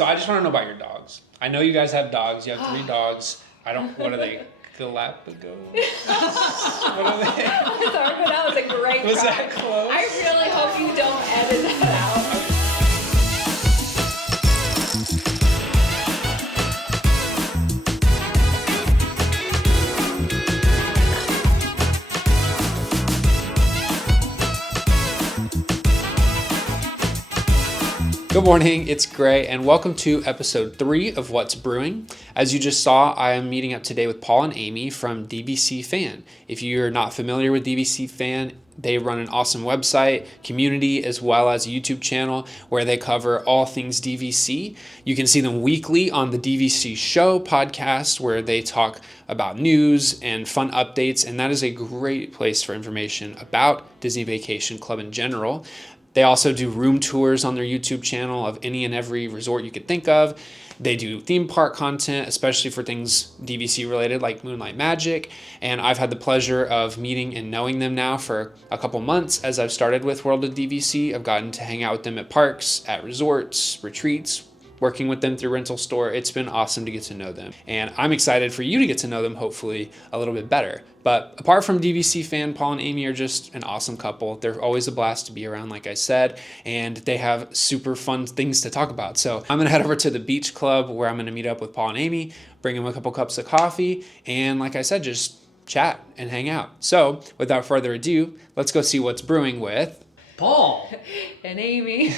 So I just want to know about your dogs. I know you guys have dogs. You have 3 dogs. What are they? Galapagos? What are they? Sorry, but that was a great Was try. that close? I really hope you don't edit that out. Good morning, it's Gray, and welcome to episode 3 of What's Brewing. As you just saw, I am meeting up today with Paul and Amy from DVC Fan. If you're not familiar with DVC Fan, they run an awesome website, community, as well as a YouTube channel where they cover all things DVC. You can see them weekly on the DVC Show podcast where they talk about news and fun updates, and that is a great place for information about Disney Vacation Club in general. They also do room tours on their YouTube channel of any and every resort you could think of. They do theme park content, especially for things DVC related like Moonlight Magic. And I've had the pleasure of meeting and knowing them now for a couple months as I've started with World of DVC. I've gotten to hang out with them at parks, at resorts, retreats, working with them through Rental Store. It's been awesome to get to know them. And I'm excited for you to get to know them, hopefully, a little bit better. But apart from DVC Fan, Paul and Amy are just an awesome couple. They're always a blast to be around, like I said, and they have super fun things to talk about. So I'm gonna head over to the beach club where I'm gonna meet up with Paul and Amy, bring them a couple cups of coffee, and like I said, just chat and hang out. So without further ado, let's go see what's brewing with Paul And Amy.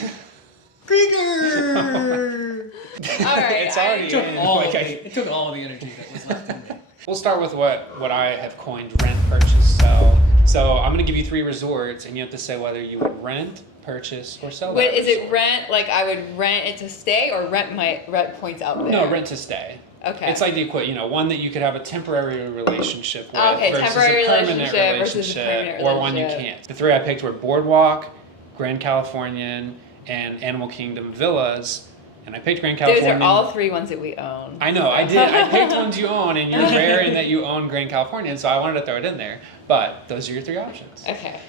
Krieger. All right. It's already It took in. all Like, it took all of the energy that was left in me. We'll start with what I have coined rent, purchase, sell. So I'm going to give you 3 resorts, and you have to say whether you would rent, purchase, or sell. Wait, that is it resort. rent, like I would rent it to stay, or rent my rent points out there? No, rent to stay. Okay. It's like the one that you could have a temporary relationship with Okay, versus temporary a permanent relationship versus a permanent or one you relationship. can't. The 3 I picked were Boardwalk, Grand Californian, and Animal Kingdom Villas. And I picked Grand Californian. Those are all 3 ones that we own. I know, I did. I picked ones you own, and you're rare in that you own Grand Californian, so I wanted to throw it in there. But those are your 3 options. Okay.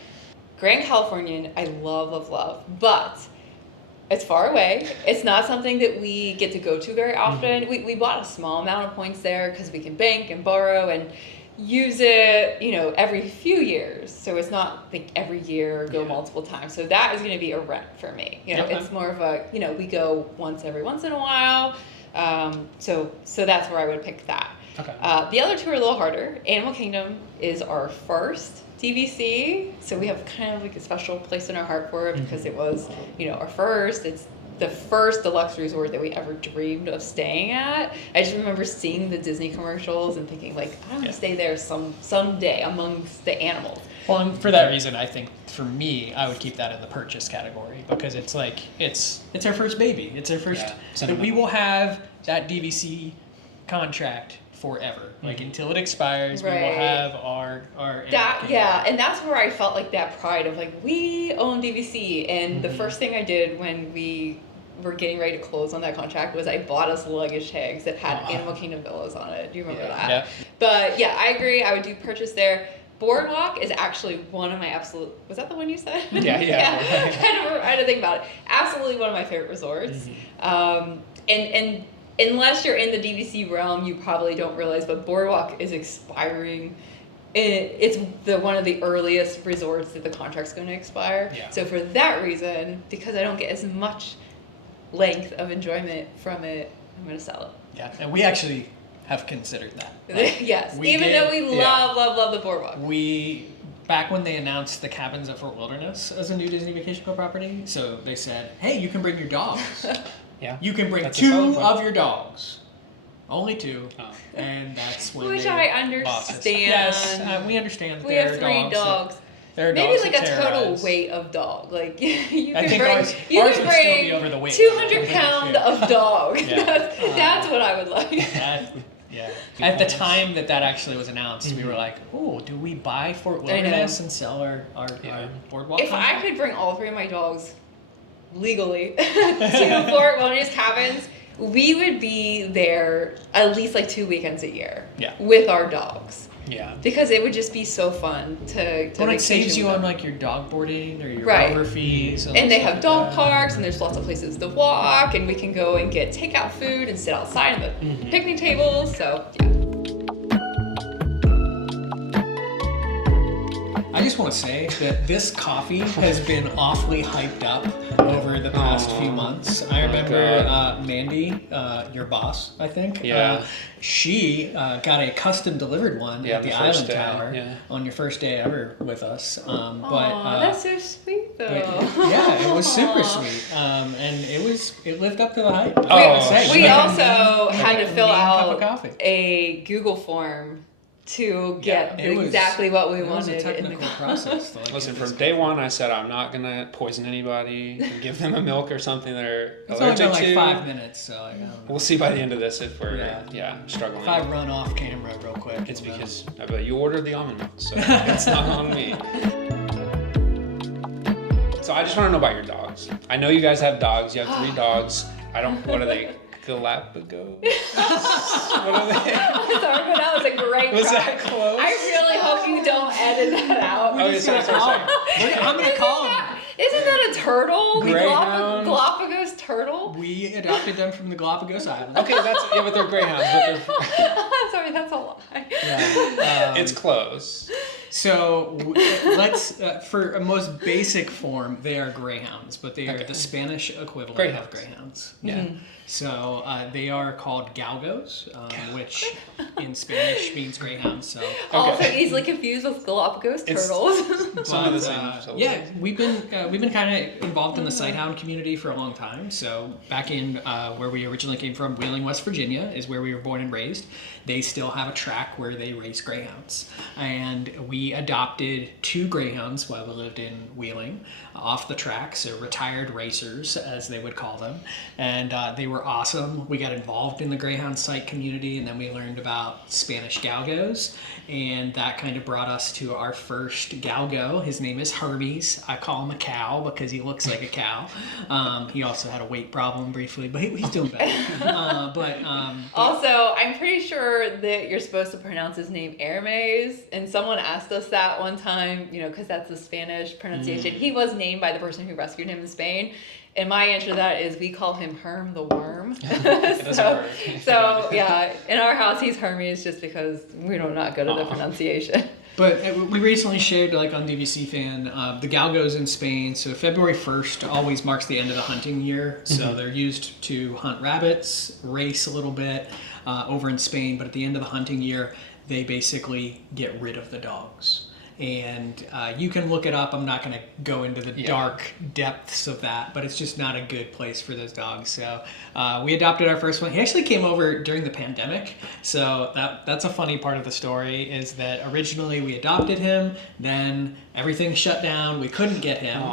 Grand Californian, I love, but it's far away. It's not something that we get to go to very often. Mm-hmm. We bought a small amount of points there because we can bank and borrow and use it, every few years. So it's not like every year or go multiple times. So that is going to be a rent for me. Okay. It's more of a, we go once in a while. So that's where I would pick that. Okay. The other 2 are a little harder. Animal Kingdom is our first DVC, so we have kind of like a special place in our heart for it because it was, our first. It's the first deluxe resort that we ever dreamed of staying at. I just remember seeing the Disney commercials and thinking like, I want to stay there someday amongst the animals. Well, and for that reason, I think for me, I would keep that in the purchase category because it's like it's our first baby. It's our first. Yeah, we will have that DVC contract forever. Like until it expires, we will have our that. Yeah, and that's where I felt like that pride of like we own DVC. And the first thing I did when we were getting ready to close on that contract was I bought us luggage tags that had Animal Kingdom Villas on it. Do you remember that? Yeah. But yeah, I agree. I would do purchase there. Boardwalk is actually one of my absolute. Was that the one you said? Yeah. I had to think about it. Absolutely one of my favorite resorts. And unless you're in the DVC realm, you probably don't realize, but Boardwalk is expiring. It's one of the earliest resorts that the contract's going to expire. Yeah. So for that reason, because I don't get as much length of enjoyment from it, I'm going to sell it. Yeah, and we actually have considered that. Yes, even though we love the Boardwalk. Back when they announced the cabins at Fort Wilderness as a new Disney Vacation Club property, so they said, hey, you can bring your dogs. Yeah. You can bring That's a 2 solid point. of your dogs. Only 2. Oh. And that's when Which they I understand. lost it. Yes, we understand that We there have are 3 dogs. There are Maybe dogs like a that total terrorize. weight of dog. Like you I can think bring, ours you would can still bring be over the weight. 200 pound of dog. Yeah. That's what I would like. Yeah. At the time that actually was announced, we were like, "Oh, do we buy Fort Wilderness and sell our boardwalk?" If contract? I could bring all 3 of my dogs legally to Fort Wilderness cabins, we would be there at least like 2 weekends a year. Yeah. With our dogs. Yeah. Because it would just be so fun to Well, it saves you on them. like your dog boarding or your Right. rover fees. And they have dog parks, and there's lots of places to walk, and we can go and get takeout food and sit outside of the picnic tables. So, yeah. I just want to say that this coffee has been awfully hyped up over the past few months. I remember Mandy, your boss, I think. Yeah. She got a custom delivered one Yeah, at the the first Island day, Tower yeah. on your first day ever with us. Aw, that's so sweet, though. Yeah, it was super Aw. sweet, and it lived up to the hype. We also had to fill cup of out coffee. a Google form to get It was- exactly what we It was wanted a in the technical process. Like, Listen, it was from day one, I said I'm not gonna poison anybody and give them a milk or something they're It's only allergic been like to. 5 minutes, so like, I don't know. We'll see by the end of this if we're Yeah. struggling. If I run off camera real quick, It's we'll know. because I bet you ordered the almond milk, so it's not on me. So I just want to know about your dogs. I know you guys have dogs. You have 3 dogs. What are they? Galapagos? What are they? Sorry, but that was a great Was try. that close? I really hope you don't edit that out. Okay, sorry. I'm gonna call them. Isn't that a turtle? The Greyhound. Galapagos turtle? We adopted them from the Galapagos Islands. Okay, but they're greyhounds. I'm sorry, that's a lie. It's close. So let's, for a most basic form, they are greyhounds, but they are the Spanish equivalent of greyhounds. Yeah. So they are called galgos, which in Spanish means greyhounds. So Also easily confused with Galapagos turtles. Some of the same. yeah, we've been kind of involved in the sighthound community for a long time. So back in where we originally came from, Wheeling, West Virginia, is where we were born and raised. They still have a track where they race greyhounds, and we adopted 2 greyhounds while we lived in Wheeling, off the track, so retired racers as they would call them, and they were awesome. We got involved in the greyhound site community, and then we learned about Spanish galgos, and that kind of brought us to our first galgo. His name is Hermes. I call him a cow because he looks like a cow. He also had a weight problem briefly, but he's doing better. Also, I'm pretty sure that you're supposed to pronounce his name Hermes, and someone asked us that one time, because that's the Spanish pronunciation. He was named by the person who rescued him in Spain, and my answer to that is we call him Herm the Worm. So yeah, in our house he's Hermes just because we're not good at the pronunciation. But we recently shared, like on DVC Fan, the galgos in Spain. So February 1st always marks the end of the hunting year. So they're used to hunt rabbits, race a little bit over in Spain. But at the end of the hunting year, they basically get rid of the dogs. And you can look it up. I'm not going to go into the dark depths of that, but it's just not a good place for those dogs. So we adopted our first one. He actually came over during the pandemic. So that's a funny part of the story, is that originally we adopted him, then everything shut down. We couldn't get him.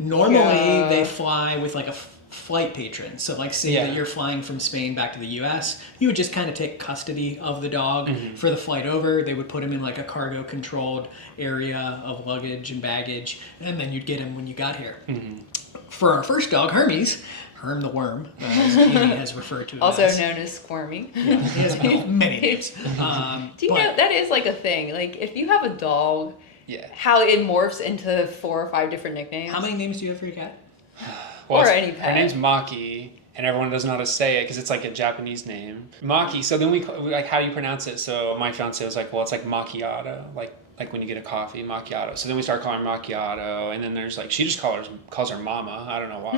Normally they fly with like a flight patron. So like say that you're flying from Spain back to the US, you would just kind of take custody of the dog for the flight over. They would put him in like a cargo controlled area of luggage and baggage, and then you'd get him when you got here. For our first dog, Hermes, Herm the Worm, as Amy has referred to him Also as. known as Squirmy. Yeah, he has many names. Do you know that is like a thing? Like if you have a dog, Yeah. how it morphs into 4 or 5 different nicknames. How many names do you have for your cat? Or any pet. Her name's Maki, and everyone doesn't know how to say it because it's like a Japanese name. Maki. So then we like, how do you pronounce it? So my fiance was like, well, it's like macchiato, like when you get a coffee, macchiato. So then we started calling her macchiato, and then there's like, she just calls her mama. I don't know why.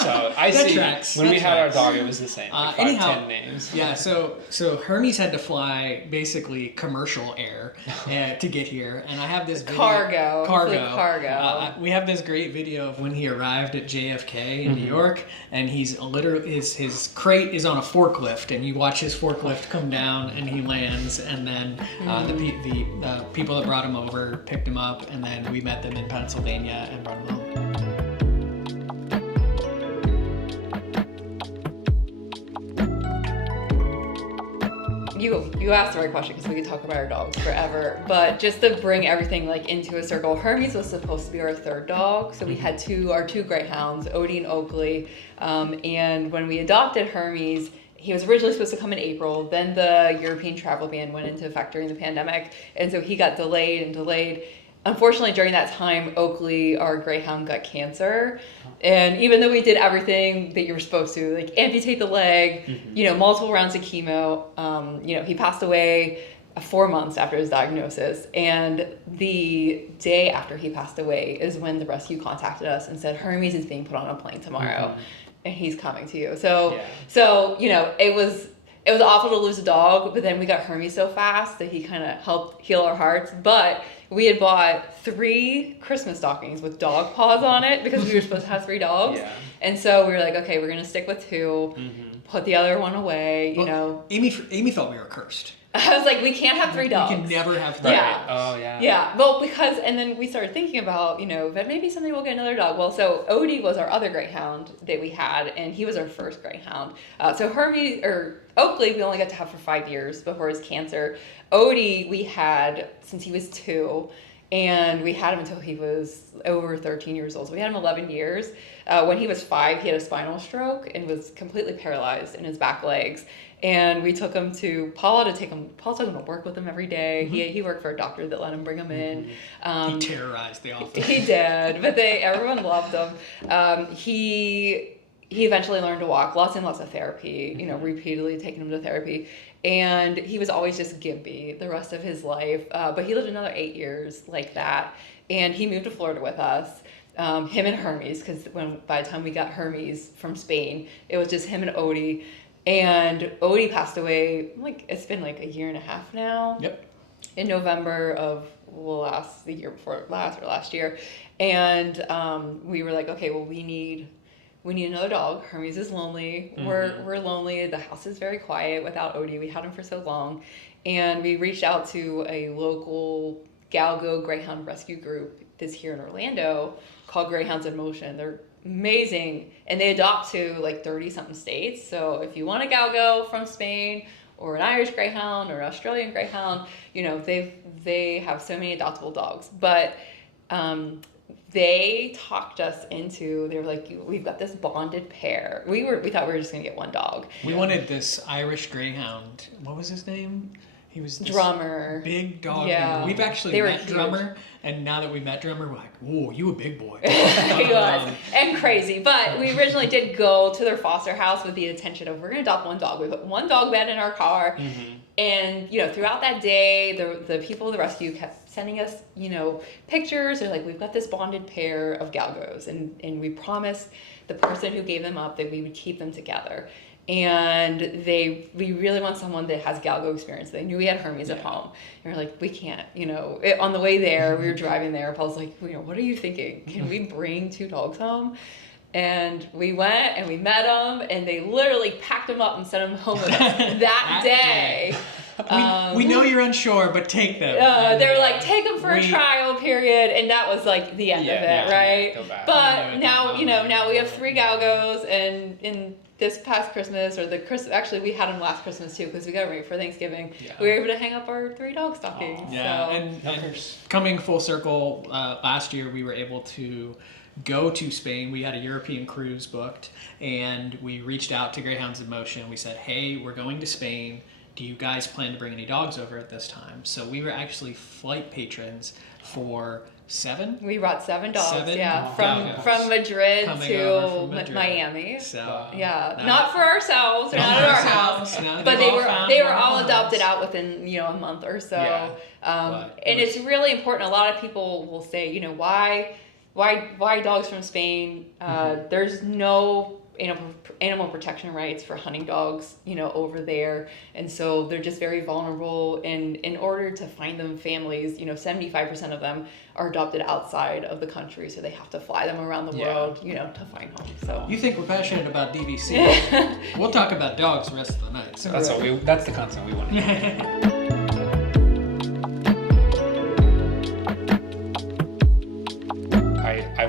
So I That see. tracks. When That we had our tracks. dog, it was the same. Like 10 names. Yeah, so Hermes had to fly basically commercial air to get here, and I have this video, Cargo. Cargo. We have this great video of when he arrived at JFK in New York, and he's literally his crate is on a forklift, and you watch his forklift come down, and he lands, and then the people that brought him over picked him up, and then we met them in Pennsylvania and brought him home. you asked the right question because we could talk about our dogs forever. But just to bring everything like into a circle, Hermes was supposed to be our third dog. So we had our two Greyhounds, Odie and Oakley. And when we adopted Hermes, he was originally supposed to come in April. Then the European travel ban went into effect during the pandemic. And so he got delayed and delayed. Unfortunately, during that time, Oakley, our Greyhound, got cancer. And even though we did everything that you were supposed to, like amputate the leg, multiple rounds of chemo, he passed away 4 months after his diagnosis. And the day after he passed away is when the rescue contacted us and said, Hermes is being put on a plane tomorrow and he's coming to you. So it was awful to lose a dog, but then we got Hermes so fast that he kind of helped heal our hearts. But we had bought 3 Christmas stockings with dog paws on it because we were supposed to have 3 dogs. Yeah. And so we were like, okay, we're going to stick with 2, put the other one away, Amy thought we were cursed. I was like, we can't have 3 dogs. We can never have 3. Yeah. Oh, yeah. Yeah. Well, and then we started thinking about, that maybe someday we'll get another dog. Well, so Odie was our other Greyhound that we had, and he was our first Greyhound. So Oakley, we only got to have for 5 years before his cancer. Odie, we had since he was 2, and we had him until he was over 13 years old. So we had him 11 years. When he was 5, he had a spinal stroke and was completely paralyzed in his back legs. And we took him to Paul took him to work with him every day. He worked for a doctor that let him bring him in. He terrorized the office. He did, but everyone loved him. He eventually learned to walk, lots and lots of therapy, repeatedly taking him to therapy. And he was always just gimpy the rest of his life. But he lived another 8 years like that. And he moved to Florida with us. Him and Hermes, because by the time we got Hermes from Spain, it was just him and Odie. And Odie passed away, it's been like a year and a half now. Yep. In November of the year before last year. And we were like, okay, well, we need another dog. Hermes is lonely. We're lonely. The house is very quiet without Odie. We had him for so long. And we reached out to a local Galgo Greyhound rescue group that's here in Orlando called Greyhounds in Motion. They're amazing, and they adopt to 30-something states. So if you want a Galgo from Spain or an Irish Greyhound or an Australian Greyhound, they have so many adoptable dogs. But they talked us into, they were like, we've got this bonded pair. We thought we were just gonna get one dog. We wanted this Irish Greyhound. What was his name? He was this Drummer. Big dog. Yeah. We've actually met Drummer, and now that we met Drummer, we're like, whoa, you a big boy. He was. And crazy. But we originally did go to their foster house with the intention of, we're going to adopt one dog. We put one dog bed in our car. And, throughout that day, the people of the rescue kept sending us, pictures. They're like, we've got this bonded pair of Galgos. And we promised the person who gave them up that we would keep them together. And we really want someone that has Galgo experience. They knew we had Hermes at home. And we're like, we can't, on the way there, we were driving there. Paul's like, what are you thinking? Can we bring 2 dogs home? And we went and we met them, and they literally packed them up and sent them home with us that day. We know you're unsure, but take them. They were like, take them for a trial period, and that was like the end of it, right? But now, now we have 3 Galgos, and in this past Christmas, actually we had them last Christmas too, because we got ready for Thanksgiving. Yeah. We were able to hang up our 3 dog stockings. Yeah, so. And coming full circle, last year we were able to go to Spain. We had a European cruise booked, and we reached out to Greyhounds in Motion. We said, hey, we're going to Spain. Do you guys plan to bring any dogs over at this time? So we were actually flight patrons for 7. We brought 7 dogs, from Madrid to Miami. So not for ourselves, or not at our house, but they were all adopted out within a month or so. Yeah. And it's really important. A lot of people will say, why dogs from Spain? There's no animal protection rights for hunting dogs, over there. And so they're just very vulnerable. And in order to find them families, 75% of them are adopted outside of the country. So they have to fly them around the world, to find homes. So you think we're passionate about DVC? We'll talk about dogs the rest of the night. So that's the content we want to hear.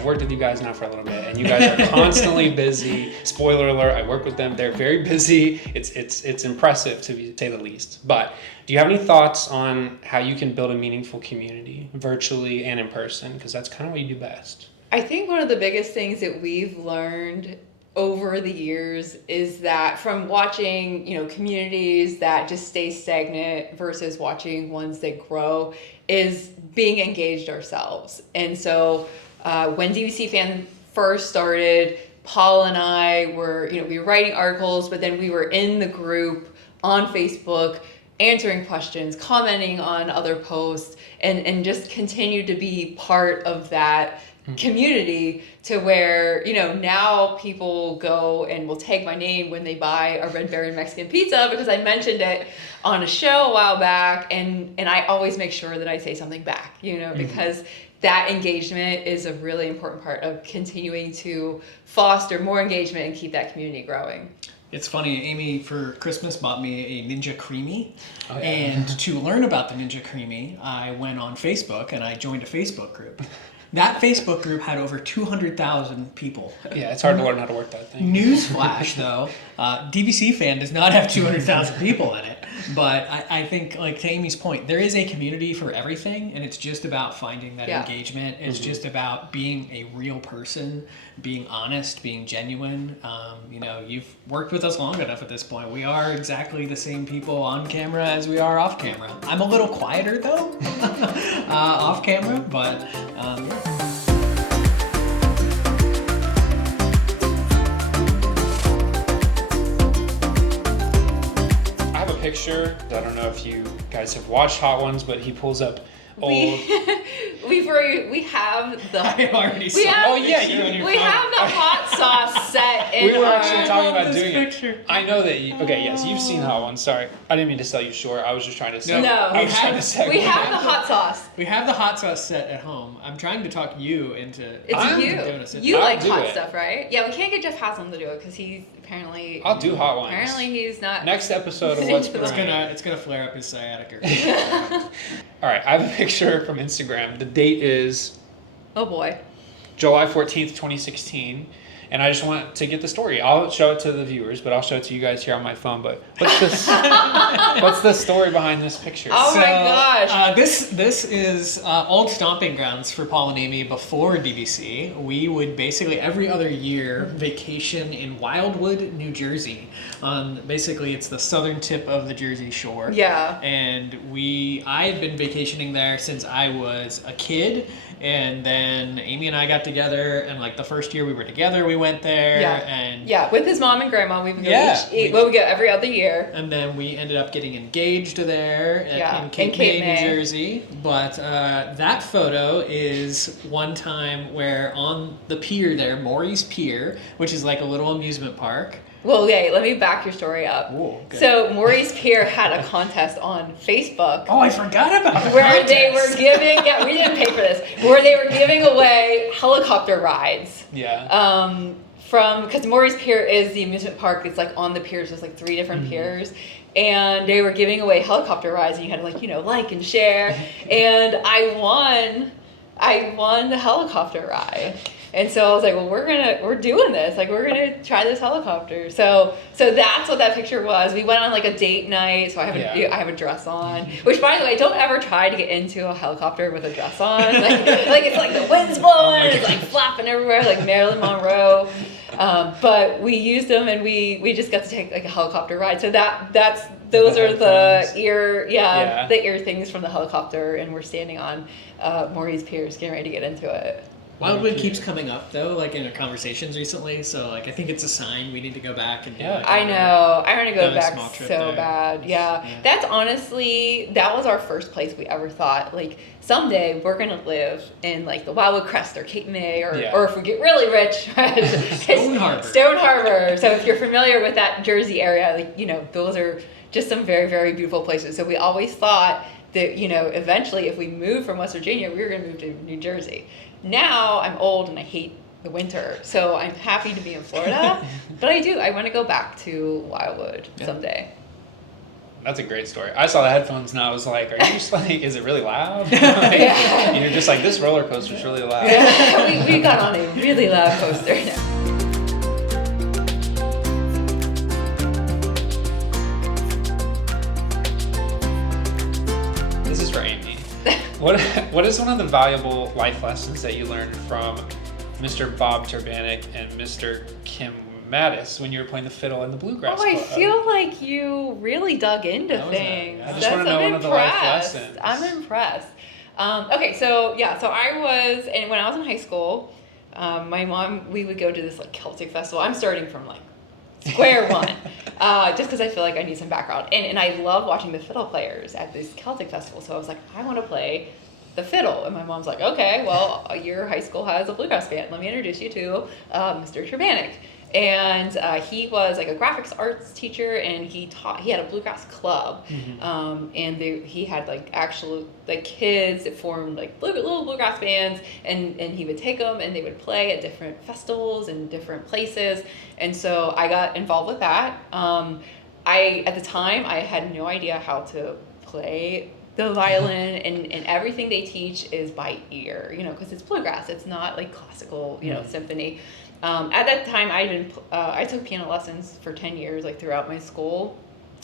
worked with you guys now for a little bit, and you guys are constantly busy. Spoiler alert, I work with them. They're very busy. It's impressive, to say the least. But do you have any thoughts on how you can build a meaningful community virtually and in person? Because that's kind of what you do best. I think one of the biggest things that we've learned over the years is that from watching, communities that just stay stagnant versus watching ones that grow is being engaged ourselves. And so when DVC Fan first started, Paul and I were, we were writing articles, but then we were in the group on Facebook, answering questions, commenting on other posts, and just continued to be part of that community, to where now people go and will tag my name when they buy a Red Baron Mexican pizza because I mentioned it on a show a while back, and I always make sure that I say something back, because that engagement is a really important part of continuing to foster more engagement and keep that community growing. It's funny, Amy for Christmas bought me a Ninja Creamy, Oh, yeah. and to learn about the Ninja Creamy, I went on Facebook and I joined a Facebook group. That Facebook group had over 200,000 people. Yeah, it's hard to learn how to work that thing. Newsflash, though, DVC Fan does not have 200,000 people in it. But I think, like to Amy's point, there is a community for everything, and it's just about finding that engagement. It's just about being a real person, being honest, being genuine. You've worked with us long enough at this point. We are exactly the same people on camera as we are off camera. I'm a little quieter, though, off camera, but yeah. Picture. I don't know if you guys have watched Hot Ones, but he pulls up old. We have the. I already saw. Oh yeah, you and your we phone. have the hot sauce set in. We were actually talking about this doing picture. it. I know that you. Okay, yes, you've seen Hot Ones. Sorry, I didn't mean to sell you short. I was just trying to sell. No, I was trying to segue. we have the hot sauce. We have the hot sauce set at home. I'm trying to talk you into. It's doing you I'll like do hot it. stuff, right? Yeah, we can't get Jeff Haslam to do it because he's apparently. I'll do Hot Ones. Apparently, he's not. Next episode of What's It's Brewing. It's gonna flare up his sciatica. All right, I have a picture from Instagram. The date is Oh boy. July 14th, 2016. And I just want to get the story. I'll show it to the viewers, but I'll show it to you guys here on my phone. But what's this? What's the story behind this picture? Oh my gosh. This is old stomping grounds for Paul and Amy before DVC. We would basically every other year vacation in Wildwood, New Jersey. Basically, it's the southern tip of the Jersey Shore. Yeah. And I had been vacationing there since I was a kid. And then Amy and I got together, and like the first year we were together, we went there. Yeah, with his mom and grandma, we would go we go every other year. And then we ended up getting engaged there in Cape May, May, New Jersey. But that photo is one time where on the pier there, Maury's Pier, which is like a little amusement park. Well, yeah, let me back your story up. Ooh, good. So Maury's Pier had a contest on Facebook. Oh, I forgot about the Where contest. they were giving, we didn't pay for this, where they were giving away helicopter rides. Yeah. Because Maury's Pier is the amusement park. It's like on the piers. There's like 3 different piers. And they were giving away helicopter rides, and you had to like and share. And I won the helicopter ride. And so I was like, well, we're doing this. Like, we're gonna try this helicopter. So that's what that picture was. We went on like a date night. So I have a dress on. Which, by the way, don't ever try to get into a helicopter with a dress on. Like it's like the wind's blowing, it's like flapping everywhere, like Marilyn Monroe. But we used them, and we just got to take like a helicopter ride. So those are the ear things from the helicopter, and we're standing on Maury's Pier, getting ready to get into it. Wildwood keeps coming up though, like in our conversations recently. So like I think it's a sign we need to go back and do like I know. I want to go another back small trip so there. bad. Yeah. That's honestly, that was our first place we ever thought, like, someday we're going to live in like the Wildwood Crest or Cape May or if we get really rich, Stone Harbor. Stone Harbor. So if you're familiar with that Jersey area, like, those are just some very, very beautiful places. So we always thought that, eventually if we moved from West Virginia, we were going to move to New Jersey. Now I'm old and I hate the winter, so I'm happy to be in Florida. But I want to go back to Wildwood someday. That's a great story. I saw the headphones and I was like, are you just like, is it really loud? Like, you're just like, this roller coaster is really loud. Yeah. we got on a really loud coaster now. This is for Amy. What is one of the valuable life lessons that you learned from Mr. Bob Turbanek and Mr. Kim Mattis when you were playing the fiddle in the Bluegrass I Club? feel like you really dug into things. I just want to know one of the life lessons. I'm impressed. Okay, so I was, and when I was in high school, my mom, we would go to this like Celtic festival. I'm starting from like square one, just because I feel like I need some background. And I love watching the fiddle players at this Celtic festival. So I was like, I want to play the fiddle. And my mom's like, okay, well, your high school has a bluegrass band. Let me introduce you to Mr. Turbanek. And he was like a graphics arts teacher, and he had a bluegrass club. And he had like actual like kids that formed like little bluegrass bands, and he would take them and they would play at different festivals and different places. And so I got involved with that. At the time I had no idea how to play the violin, and everything they teach is by ear, because it's bluegrass. It's not like classical, symphony. At that time, I took piano lessons for 10 years, like throughout my school.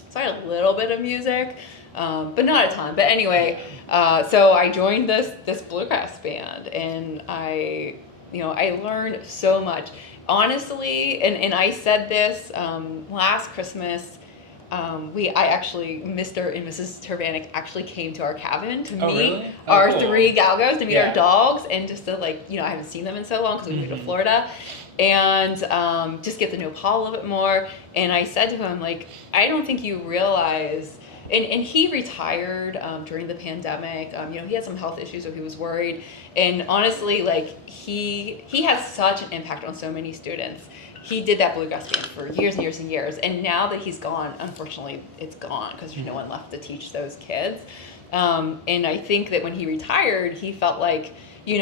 So I had a little bit of music, but not a ton. But anyway, so I joined this bluegrass band, and I learned so much. Honestly, and I said this last Christmas. Mr. and Mrs. Turbanek actually came to our cabin to meet our cool. 3 galgos, to meet our dogs, and just to I haven't seen them in so long because we moved to Florida, and just get to know Paul a little bit more. And I said to him, like, I don't think you realize, and he retired during the pandemic. He had some health issues, so he was worried. And honestly, like, he has such an impact on so many students. He did that bluegrass band for years and years and years. And now that he's gone, unfortunately, it's gone because there's no one left to teach those kids. And I think that when he retired, he felt like, I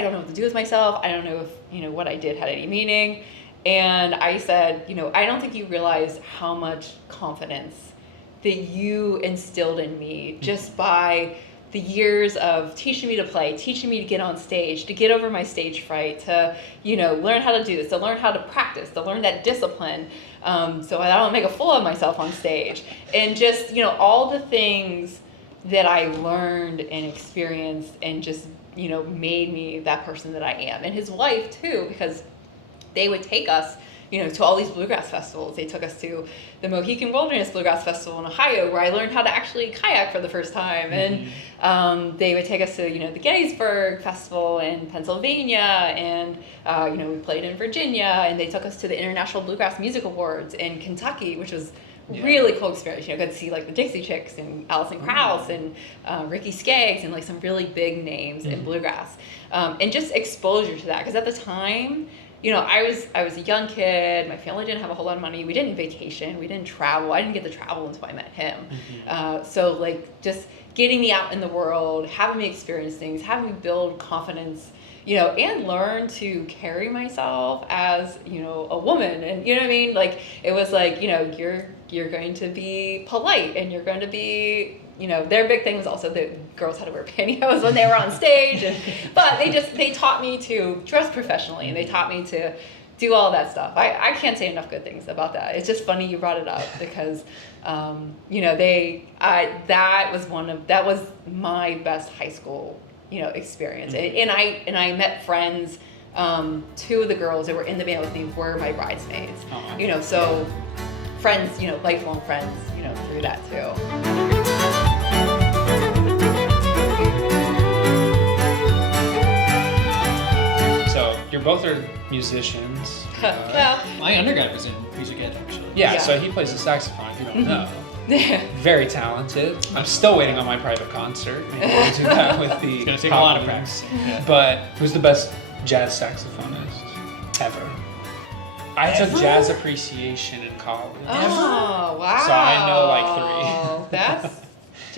don't know what to do with myself. I don't know if, what I did had any meaning. And I said, I don't think you realize how much confidence that you instilled in me just by the years of teaching me to play, teaching me to get on stage, to get over my stage fright, to, learn how to do this, to learn how to practice, to learn that discipline, so I don't make a fool of myself on stage. And just, all the things that I learned and experienced and just, made me that person that I am. And his wife, too, because they would take us, to all these bluegrass festivals. They took us to the Mohican Wilderness Bluegrass Festival in Ohio, where I learned how to actually kayak for the first time. And they would take us to, the Gettysburg Festival in Pennsylvania, and, we played in Virginia, and they took us to the International Bluegrass Music Awards in Kentucky, which was really cool experience. Got to see like the Dixie Chicks and Alison Krauss and Ricky Skaggs and like some really big names in bluegrass, and just exposure to that. Because at the time, I was a young kid. My family didn't have a whole lot of money. We didn't vacation. We didn't travel. I didn't get to travel until I met him. So like just getting me out in the world, having me experience things, having me build confidence, and learn to carry myself as, a woman. And you know what I mean? Like, it was like, you're going to be polite, and you're going to be, their big thing was also that girls had to wear pantyhose when they were on stage. But they taught me to dress professionally, and they taught me to do all that stuff. I can't say enough good things about that. It's just funny you brought it up because, that was my best high school, experience. And I met friends. 2 of the girls that were in the band with me were my bridesmaids. So friends, lifelong friends, through that too. So you both are musicians. Well, My undergrad was in music ed, actually. Yeah, so he plays the saxophone, if you don't know. Very talented. I'm still waiting on my private concert. Maybe we'll do that with the. It's gonna take a lot of practice. Yeah. But who's the best jazz saxophonist ever? I took jazz appreciation in college. Oh, wow. So I know like 3. That's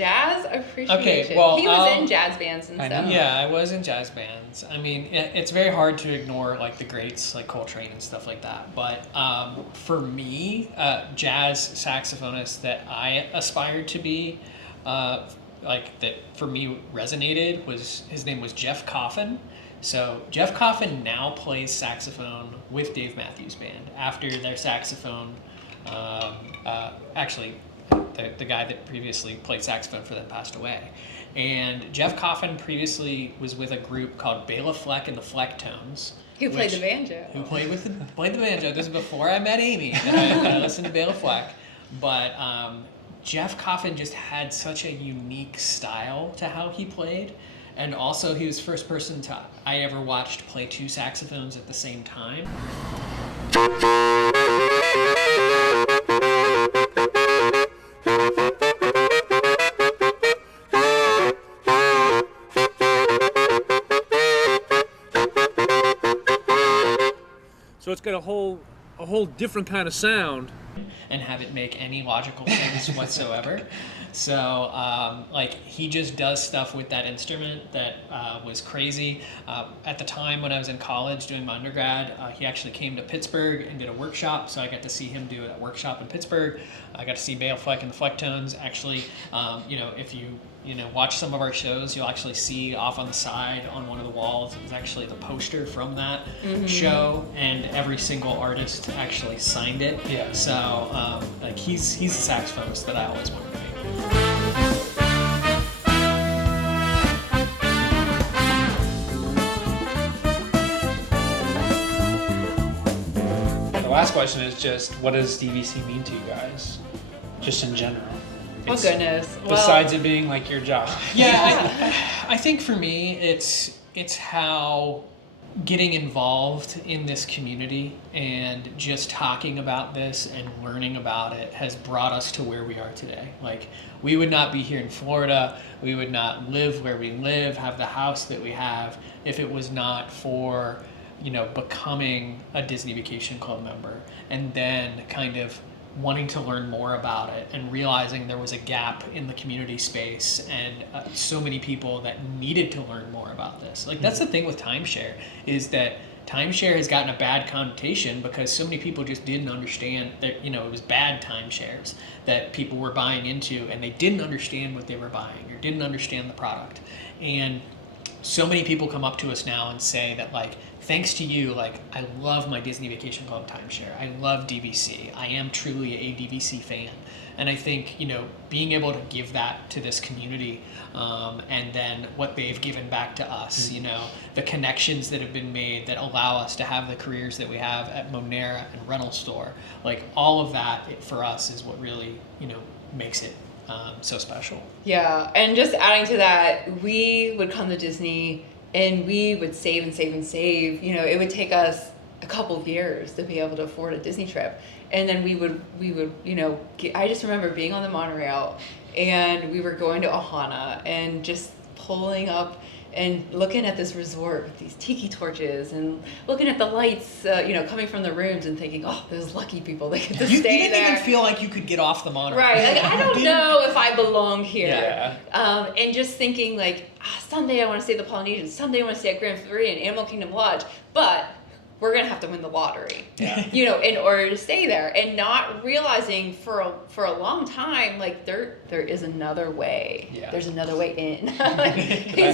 jazz appreciation. Okay, well, he was in jazz bands and stuff. Yeah, I was in jazz bands. I mean, it's very hard to ignore like the greats like Coltrane and stuff like that. But for me, jazz saxophonist that I aspired to be, like that for me resonated was his name was Jeff Coffin. So Jeff Coffin now plays saxophone with Dave Matthews Band after their saxophone. Actually, the guy that previously played saxophone for them passed away. And Jeff Coffin previously was with a group called Bela Fleck and the Flecktones. Who played the banjo. Who played the banjo. This is before I met Amy. I listened to Bela Fleck. But Jeff Coffin just had such a unique style to how he played. And also he was the first person I ever watched play two saxophones at the same time. So it's got a whole different kind of sound. And have it make any logical sense whatsoever. So, like, he just does stuff with that instrument that was crazy. At the time when I was in college doing my undergrad, he actually came to Pittsburgh and did a workshop, so I got to see him do a workshop in Pittsburgh. I got to see Bela Fleck and the Flecktones. Actually, if you watch some of our shows, you'll actually see off on the side on one of the walls, it was actually the poster from that show, and every single artist actually signed it. Yeah. So, like, he's the saxophonist that I always wanted to be. The last question is just, what does DVC mean to you guys? Just in general. Oh, goodness. Besides it being like your job. Yeah, I think for me, it's how getting involved in this community and just talking about this and learning about it has brought us to where we are today. Like, we would not be here in Florida, we would not live where we live, have the house that we have, if it was not for, becoming a Disney Vacation Club member and then kind of wanting to learn more about it and realizing there was a gap in the community space and so many people that needed to learn more about this. Like, that's the thing with timeshare, is that timeshare has gotten a bad connotation because so many people just didn't understand that, it was bad timeshares that people were buying into, and they didn't understand what they were buying or didn't understand the product. And so many people come up to us now and say that, like, thanks to you, like, I love my Disney Vacation Club timeshare. I love DVC. I am truly a DVC fan. And I think, being able to give that to this community, and then what they've given back to us, the connections that have been made that allow us to have the careers that we have at Monera and Rental Store, like, all of that for us is what really, makes it so special. Yeah, and just adding to that, we would come to Disney and we would save and save and save. It would take us a couple of years to be able to afford a Disney trip. And then we would I just remember being on the monorail and we were going to Ohana and just pulling up and looking at this resort with these tiki torches and looking at the lights, coming from the rooms and thinking, oh, those lucky people, they get to stay there. You didn't even feel like you could get off the monorail. Right. Like, I don't know if I belong here. Yeah. And just thinking, like, someday I want to stay at the Polynesian, someday I want to stay at Grand Floridian, Animal Kingdom Lodge, but we're going to have to win the lottery, in order to stay there, and not realizing for a long time, like, there is another way. Yeah. There's another way in.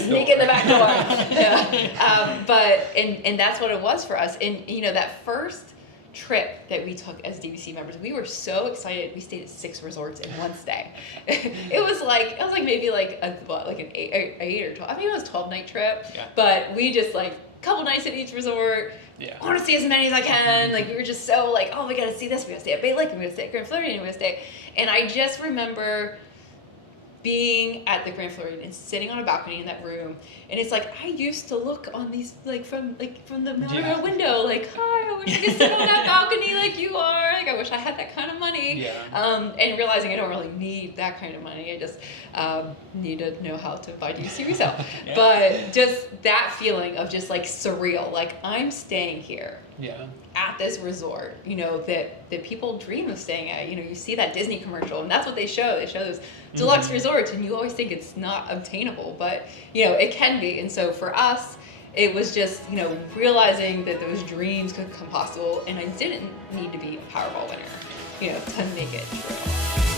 Sneak in the back door. Yeah. But that's what it was for us. And, that first trip that we took as DVC members, we were so excited. We stayed at 6 resorts in one stay. It was like maybe like an 8 or 12. I think it was a 12-night trip. Yeah. But we just, like, a couple nights at each resort. Yeah. I want to see as many as I can. Like, we were just so like, oh, we got to see this. We got to stay at Bay Lake. We got to stay at Grand Floridian. We got to stay. And I just remember being at the Grand Floridian and sitting on a balcony in that room, and it's like, I used to look on these, from the monorail window, like, hi, I wish I could sit on that balcony like you are. Like, I wish I had that kind of money. Yeah. And realizing I don't really need that kind of money. I just need to know how to buy DVC resale. Yeah. But just that feeling of just, like, surreal. Like, I'm staying here. at this resort, you know, that people dream of staying at. You know, you see that Disney commercial, and that's what they show. They show those deluxe resorts, and you always think it's not obtainable, but, you know, it can be. And so for us, it was just, you know, realizing that those dreams could come possible, and I didn't need to be a Powerball winner, you know, to make it true.